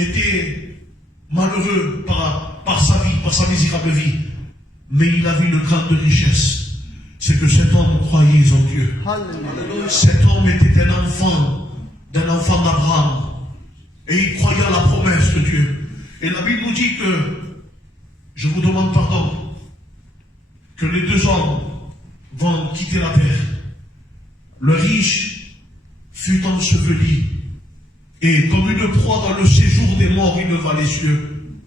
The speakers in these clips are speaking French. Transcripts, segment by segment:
était malheureux par sa vie, par sa misérable vie, mais il avait une grande richesse. C'est que cet homme croyait en Dieu. Hallelujah. Cet homme était un enfant d'Abraham. Et il croyait à la promesse de Dieu. Et la Bible nous dit que, je vous demande pardon, que les deux hommes vont quitter la terre. Le riche fut enseveli. Et comme une proie dans le séjour des morts, il leva les yeux.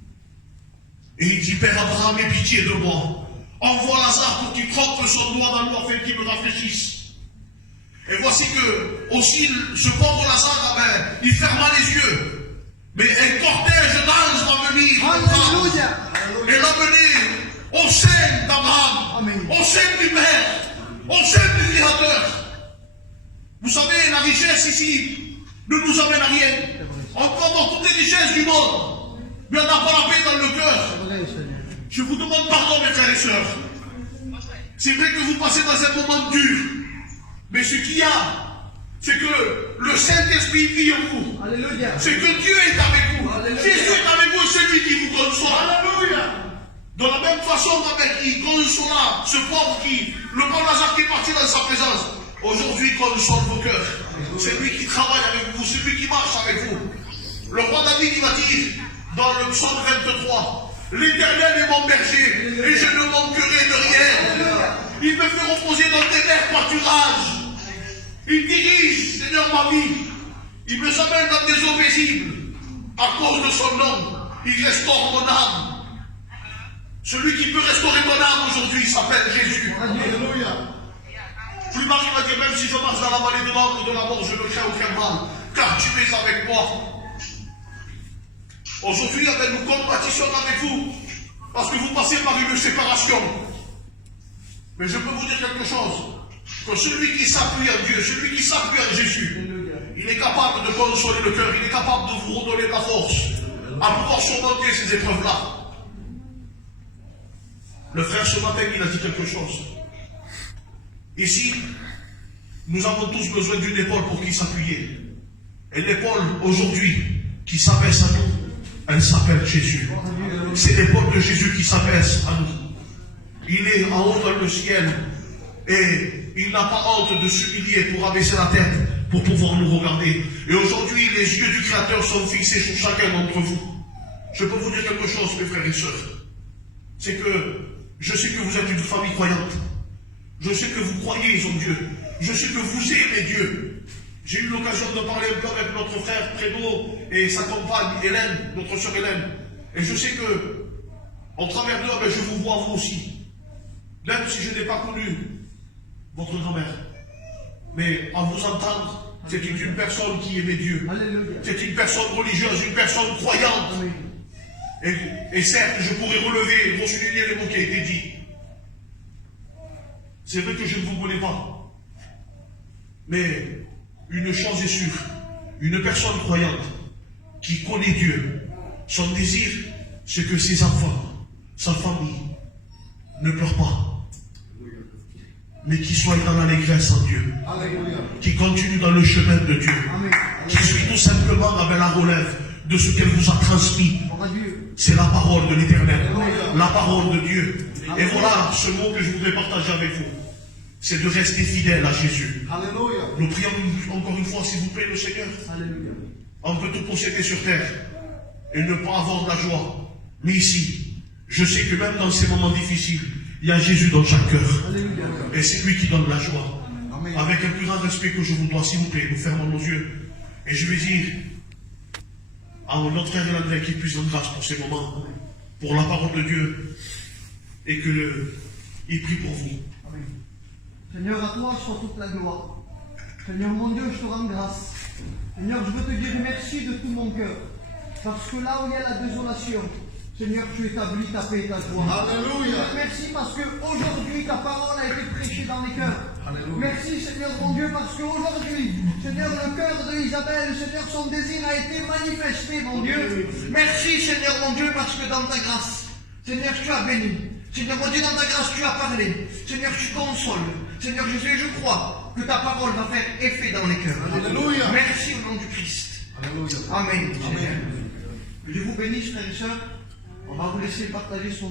Et il dit, Père Abraham, aie pitié de moi. Envoie Lazare pour qu'il trempe son doigt dans l'eau afin qu'il me rafraîchisse. Et voici que, aussi, ce pauvre Lazare, il ferma les yeux. Mais un cortège d'anges va venir et l'amener au sein d'Abraham, au sein du Père, au sein du Créateur. Vous savez, la richesse ici ne nous amène à rien. On peut avoir toutes les richesses du monde, mais on n'a pas la paix dans le cœur. Je vous demande pardon, mes frères et sœurs. C'est vrai que vous passez dans un moment dur, mais ce qu'il y a, c'est que le Saint-Esprit vit en vous. C'est que Dieu est avec vous. Jésus est avec vous, celui qui vous console. Alléluia. De la même façon qu'il consola ce pauvre le pauvre Lazare qui est parti dans sa présence, aujourd'hui il console vos cœurs. C'est lui qui travaille avec vous, c'est lui qui marche avec vous. Le roi David, il va dire dans le psaume 23, l'Éternel est mon berger et je ne manquerai de rien. Il me fait reposer dans des verts pâturages. Il dirige, Seigneur, ma vie. Il me amène dans des eaux paisibles. À cause de son nom, il restaure mon âme. Celui qui peut restaurer ton âme aujourd'hui s'appelle Jésus. Alléluia. Plus Marie va dire, même si je marche dans la vallée de l'ombre de la mort, je ne crains aucun mal, car tu es avec moi. Aujourd'hui, nous compatissons avec vous, parce que vous passez par une séparation. Mais je peux vous dire quelque chose, que celui qui s'appuie en Dieu, celui qui s'appuie en Jésus, il est capable de consoler le cœur, il est capable de vous redonner de la force, à pouvoir surmonter ces épreuves-là. Le frère ce matin, il a dit quelque chose. Ici, nous avons tous besoin d'une épaule pour qui s'appuyer. Et l'épaule, aujourd'hui, qui s'abaisse à nous, elle s'appelle Jésus. C'est l'épaule de Jésus qui s'abaisse à nous. Il est en haut dans le ciel et il n'a pas honte de s'humilier pour abaisser la tête, pour pouvoir nous regarder. Et aujourd'hui, les yeux du Créateur sont fixés sur chacun d'entre vous. Je peux vous dire quelque chose, mes frères et sœurs. C'est que je sais que vous êtes une famille croyante. Je sais que vous croyez en Dieu. Je sais que vous aimez Dieu. J'ai eu l'occasion de parler un peu avec notre frère Prédo et sa compagne Hélène, notre sœur Hélène. Et je sais que, en travers d'eux, je vous vois vous aussi. Même si je n'ai pas connu votre grand-mère. Mais à vous entendre, c'était une personne qui aimait Dieu. C'est une personne religieuse, une personne croyante. Et certes, je pourrais relever, souligner les mots qui ont été dit. C'est vrai que je ne vous connais pas. Mais une chose est sûre, une personne croyante qui connaît Dieu, son désir, c'est que ses enfants, sa famille, ne pleurent pas, mais qu'ils soient dans l'allégresse en Dieu, qui continuent dans le chemin de Dieu, qui suivent tout simplement avec la relève de ce qu'elle vous a transmis. C'est la parole de l'Éternel, la parole de Dieu. Et voilà ce mot que je voudrais partager avec vous. C'est de rester fidèle à Jésus. Alléluia. Nous prions encore une fois, s'il vous plaît, le Seigneur. Alléluia. On peut tout posséder sur terre et ne pas avoir de la joie. Mais ici, je sais que même dans ces moments difficiles, il y a Jésus dans chaque cœur. Alléluia. Et c'est lui qui donne la joie. Amen. Avec un plus grand respect que je vous dois, s'il vous plaît, nous fermons nos yeux. Et je vais dire à notre frère André qu'il puisse en grâce pour ces moments, pour la parole de Dieu, et qu'il prie pour vous. Amen. Seigneur, à toi soit toute la gloire. Seigneur mon Dieu, je te rends grâce. Seigneur, je veux te dire merci de tout mon cœur. Parce que là où il y a la désolation, Seigneur, tu établis ta paix et ta joie. Alléluia. Merci parce qu'aujourd'hui, ta parole a été prêchée dans les cœurs. Alléluia. Merci, Seigneur mon Dieu, parce qu'aujourd'hui, Seigneur, le cœur d'Isabelle, Seigneur, son désir a été manifesté, mon Dieu. Merci, Seigneur mon Dieu, parce que dans ta grâce, Seigneur, tu as béni. Seigneur mon Dieu, dans ta grâce, tu as parlé. Seigneur, tu consoles. Seigneur Jésus, je crois que ta parole va faire effet dans les cœurs. Alléluia. Merci au nom du Christ. Alléluia. Amen. Amen. Que Dieu vous bénisse, frères et sœurs. On va vous laisser partager son